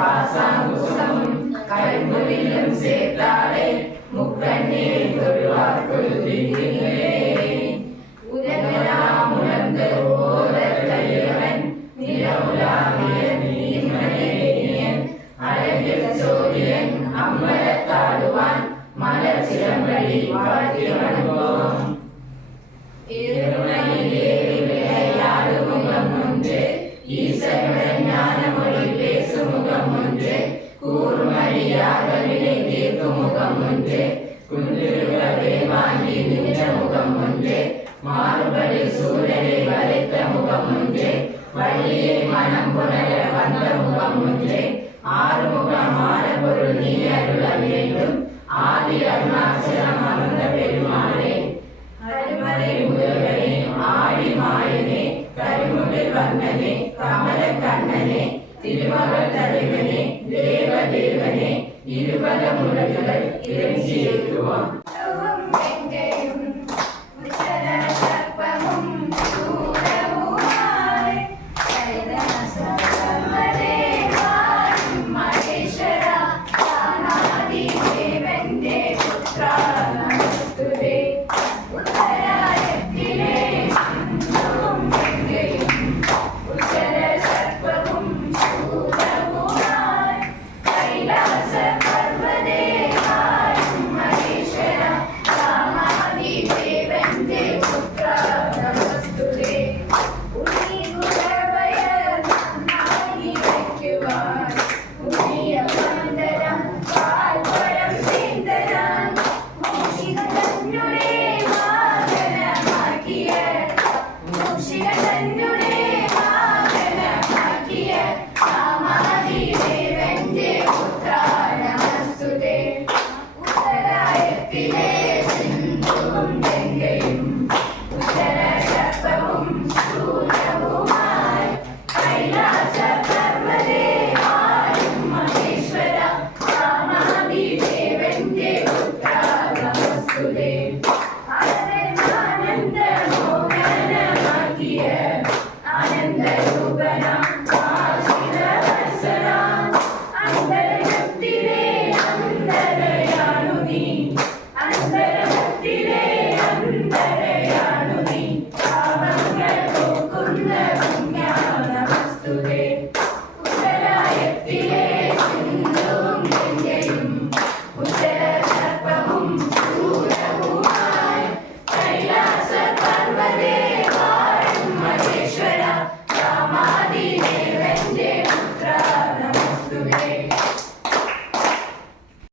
பாசாங்குசமும் கரும்புவிலும் சேர்த்தாலே முக்கண்ணீர் தொழுவாக்குள் திரிகிறே உதகலாம் உணர்ந்து ஓரத்தையவன் நிலவுலாவிய நீர்மலையன் அழகில் சோழியன் அம்பலத்தாடுவான் மலர் சிலம்படி வாழ்த்தி வணங்குவோம் இருமையில் ஒன்று கூர்மறியாக வினை தீர்க்கும் முகம் ஒன்று குன்றிருக்கவே வாங்கி நின்ற முகம் ஒன்று மாறுபடி சூழலை வளைத்த முகம் ஒன்று வள்ளியை மனம் புணர வந்த முகம் ஒன்று ஆறுமுகமான பொருள் நீ அருள வேண்டும் ஆதி அருணாச்சலம் அமர்ந்த பெருமாளே. அருமறை முதல்வனே ஆடி மாயனே கருமுகில் வண்ணனே கமல கண்ணனே திருமகள் தலைவனே தேவனே இருபத முறைகளை இறைஞ்சி ஏற்றுவான் Yeah. Amen.